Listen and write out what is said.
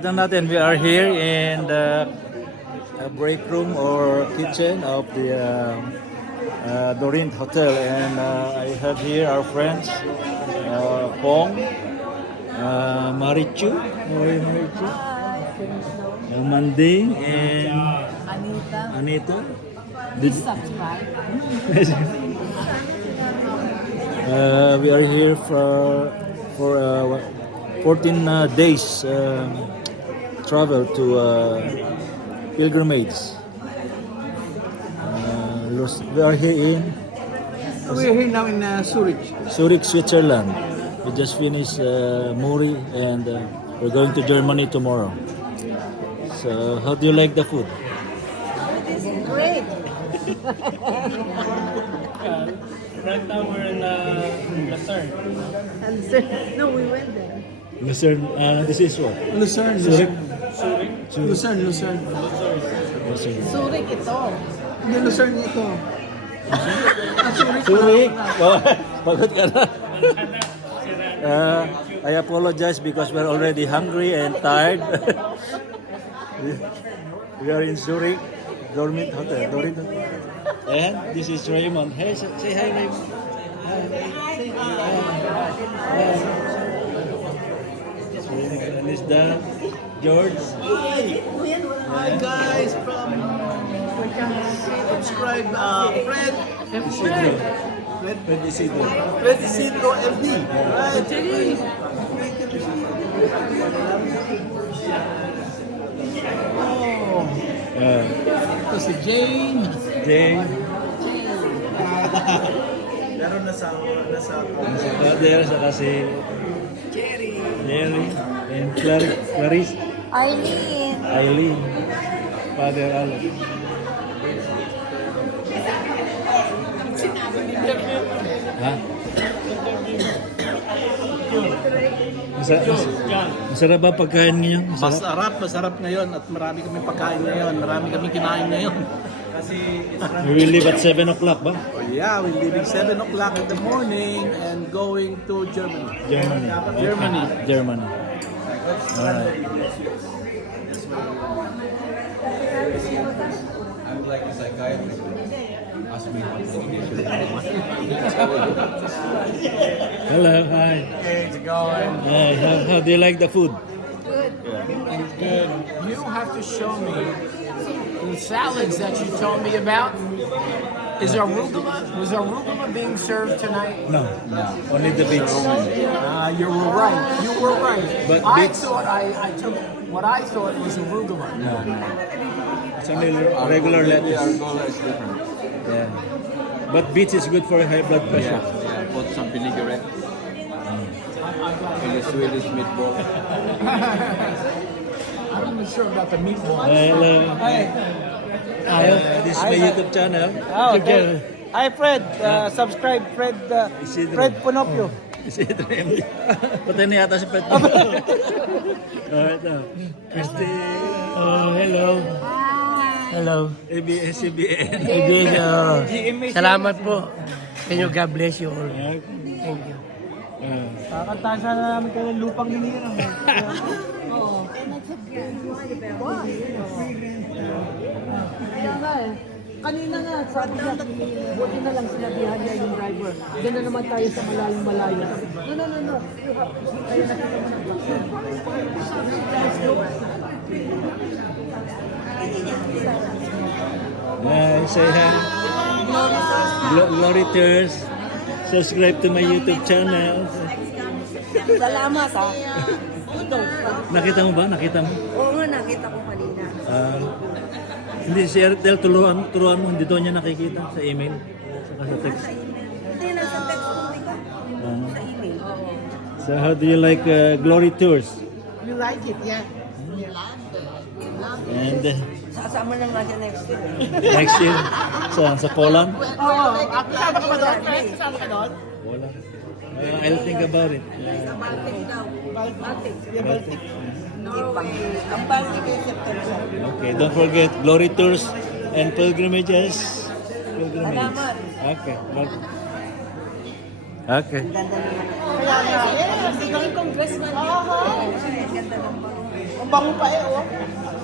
Natin, we are here in the break room or kitchen of the Dorint Hotel, and I have here our friends Pong, Marichu, Manding, and Anita. Did Subscribe. we are here for 14 days travel to pilgrimage. We are here in We're here now in Zurich. Zurich, Switzerland. We just finished Muri, and we're going to Germany tomorrow. So, how do you like the food? It is great. Right now we're in Lucerne. No, we went there. Lucerne, this is what? Lucerne. Zurich? Lucerne. Lucerne. Zurich ito. Hindi, Lucerne ito. Zurich! Pagod ka na. I apologize because we're already hungry and tired. We are in Zurich, Dorint Hotel. And this is Raymond. Hey, say hi, Raymond. And is that George? Hi guys from subscribe Fred Isidro FD. Right. Oh, ito si Jane. Jane. Meron nasa Father, saka si Jerry, and Clarice, Eileen, Father Alex. Ha? Masarap ba pagkain ngayon? Masarap ngayon at marami kami pagkain ngayon. Marami kami kinain ngayon. We will leave at 7 o'clock ba? Oh yeah, we're leaving 7 o'clock in the morning and going to Germany. Germany. Alright. I'm like a psychiatrist. Ask me what Hello, hi. Hey, how's it going? Hi, how do you like the food? Good. Good. You have to show me the salads that you told me about. Was arugula being served tonight? No, only the beach. You were right. You were right. But I beets- thought I took what I thought was arugula. No. It's only regular lettuce. Arugula is different. Yeah. But beets is good for high blood pressure. Yeah. Put some vinaigrette. And a Swedish meatball. I'm not sure about the meatball. Hello. This is my YouTube channel. Oh, okay. Hi Fred, subscribe Fred Isidro. Fred Ponopio. Isidro MD. Patay na yata si Pet. Alright now. Christine. Oh, hello. Hello. ABS-CBN. Salamat po. Can you God bless you all. Thank you. Kakantahan sana namin kayo ng lupang hinihirang. Kaya nga eh. Kanina nga, sabi niya, buti na lang sinabihan niya yung driver. Diyan na naman tayo sa malayo-malayo. No. You have to tayo na Say hi. Glory Tours. Subscribe to my YouTube channel. Salamat ha. Nakita mo ba? Nakita mo? Oo nga, nakita ko kanina. Hindi si Ertel, turuan mo. Hindi doon niya nakikita sa email. Saka sa text. Hindi, nasa text ko ikaw. Sa email. So how do you like Glory Tours? You like it, yeah? And Sasama na nga siya next year. next year, sa Poland? Oo, kasama ka ba doon? Kasama ka doon? Wala. I'll think about it. Baltic daw. Baltic. Yeah, Baltic. Norway. Ang Baltic ay September. Okay, don't forget Glory Tours and pilgrimages. Salamat. Okay. Okay. Kaya nga. Sige, congressman. Oo. Ganda ng bango pa eh, oh.